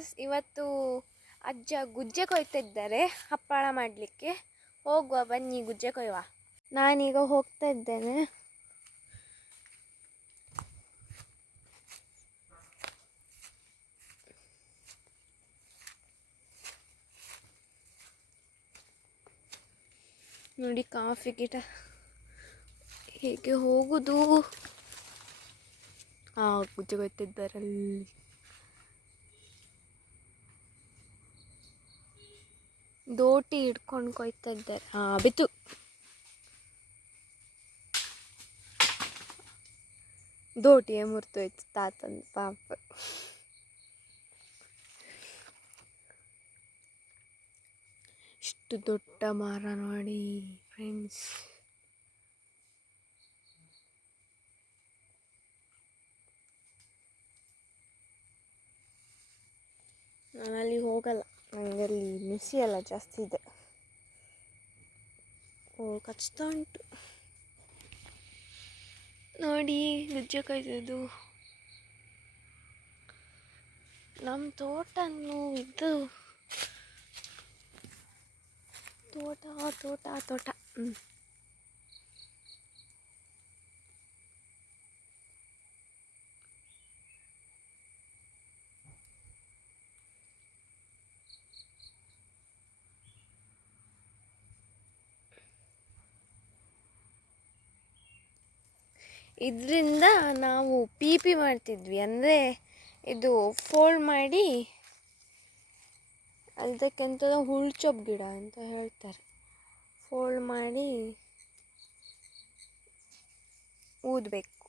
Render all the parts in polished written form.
Friends, ಇವತ್ತು ಅಜ್ಜ ಗುಜ್ಜೆ ಕೊಯ್ತಾ ಇದ್ದಾರೆ ಹಪ್ಪಳ ಮಾಡಲಿಕ್ಕೆ. ಹೋಗುವ ಬನ್ನಿ, ಗುಜ್ಜೆ ಕೊಯ್ಯುವ. ನಾನೀಗ ಹೋಗ್ತಾ ಇದ್ದೇನೆ. ನೋಡಿ ಕಾಫಿ ಗಿಡ ಹೇಗೆ ಹೋಗುದು. ಗುಜ್ಜೆ ಕೊಯ್ತಿದ್ದಾರೆ ಅಲ್ಲಿ. ದೋಟಿ ಹಿಡ್ಕೊಂಡು ಕೊಯ್ತಾ ಇದ್ದಾರೆ. ಬಿತ್ತು. ದೋಟಿಯೇ ಮುರಿದೋಯ್ತು ತಾತನ ಪಾಪ. ಇಷ್ಟು ದೊಡ್ಡ ಮರ ನೋಡಿ ಫ್ರೆಂಡ್ಸ್. ನಾನಲ್ಲಿ ಹೋಗಲ್ಲ, ನನಗೆ ಅಲ್ಲಿ ನುಸಿ ಎಲ್ಲ ಜಾಸ್ತಿ ಇದೆ. ಕಚ್ತಾ ಉಂಟು ನೋಡಿ. ಗುಜ್ಜೆ ಕೊಯ್ದು ನಮ್ಮ ತೋಟನ್ನು ಇದು ತೋಟ ಇದರಿಂದ ನಾವು ಪಿ ಮಾಡ್ತಿದ್ವಿ. ಅಂದರೆ ಇದು ಫೋಲ್ಡ್ ಮಾಡಿ, ಅದಕ್ಕೆಂತ ಹುಳ್ಚೊಪ್ ಗಿಡ ಅಂತ ಹೇಳ್ತಾರೆ, ಫೋಲ್ಡ್ ಮಾಡಿ ಊದಬೇಕು.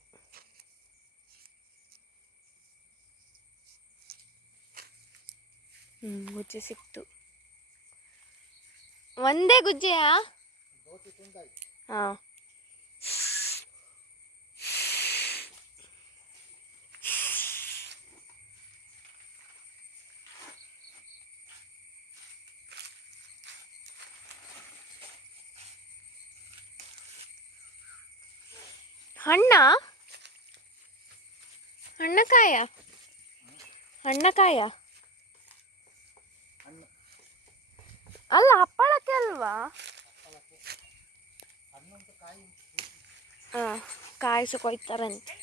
ಗುಜ್ಜೆ ಸಿಕ್ತು. ಒಂದೇ ಗುಜ್ಜೆಯಾ? ಹಾಂ. ಹಣ್ಣಕಾಯ ಅಲ್ಲ, ಹಪ್ಪಳಕ್ಕೆ ಅಲ್ವಾ? ಕಾಯಿಸು ಕೊಯ್ತಾರಂತೆ.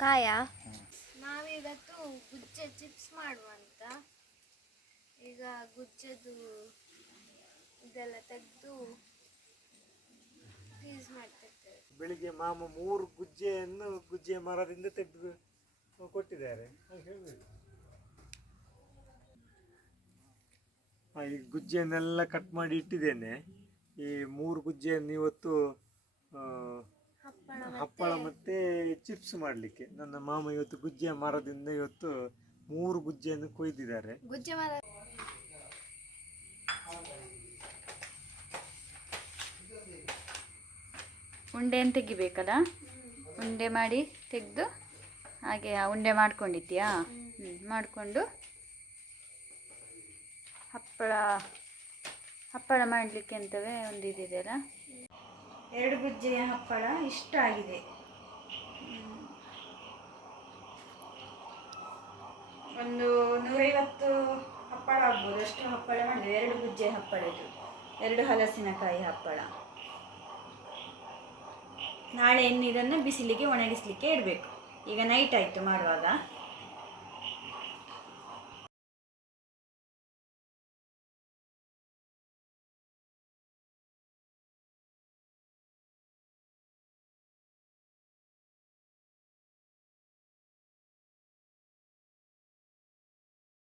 ಕಾಯ ನಾವೀಗತ್ತು ಗುಜ್ಜೆ ಚಿಪ್ಸ್ ಮಾಡುವಂತ. ಈಗ ಗುಜ್ಜೆದು ಇದೆಲ್ಲ ತೆಗೆದು ಪೀಸ್ ಮಾಡ್ತಿರ್ತೇವೆ. ಬೆಳಿಗ್ಗೆ ಮಾಮ 3 ಗುಜ್ಜೆಯನ್ನು ಗುಜ್ಜೆ ಮರದಿಂದ ತೆಗೆದು ಕೊಟ್ಟಿದ್ದಾರೆ. ಈ ಗುಜ್ಜೆಯನ್ನೆಲ್ಲ ಕಟ್ ಮಾಡಿ ಇಟ್ಟಿದ್ದೇನೆ. ಈ 3 ಗುಜ್ಜೆಯನ್ನು ಇವತ್ತು ಹಪ್ಪಳ ಮತ್ತೆ ಚಿಪ್ಸ್ ಮಾಡಲಿಕ್ಕೆ ನನ್ನ ಮಾಮ ಇವತ್ತು ಗುಜ್ಜೆಯ ಮರದಿಂದ ಇವತ್ತು 3 ಗುಜ್ಜೆಯನ್ನು ಕೊಯ್ದಿದ್ದಾರೆ. ಗುಜ್ಜೆ ಮರ ಉಂಡೆಯನ್ನು ತೆಗಿಬೇಕಲ್ಲ, ಉಂಡೆ ಮಾಡಿ ತೆಗೆದು ಹಾಗೆ ಉಂಡೆ ಮಾಡ್ಕೊಂಡಿದ್ದೀಯಾ? ಮಾಡಿಕೊಂಡು ಹಪ್ಪಳ ಮಾಡಲಿಕ್ಕೆ ಅಂತವೇ ಒಂದು ಇದಿದೆಯಲ್ಲ. 2 ಗುಜ್ಜೆಯ ಹಪ್ಪಳ ಇಷ್ಟ ಆಗಿದೆ. ಒಂದು 150 ಹಪ್ಪಳ ಆಗ್ಬೋದು. ಅಷ್ಟು ಹಪ್ಪಳ ಮಾಡಿದೆ. 2 ಗುಜ್ಜೆ ಹಪ್ಪಳ, ಇದು 2 ಹಲಸಿನಕಾಯಿ ಹಪ್ಪಳ. ನಾಳೆ ಇದನ್ನು ಬಿಸಿಲಿಗೆ ಒಣಗಿಸಲಿಕ್ಕೆ ಇಡಬೇಕು. ಈಗ ನೈಟ್ ಆಯಿತು ಮಾಡುವಾಗ.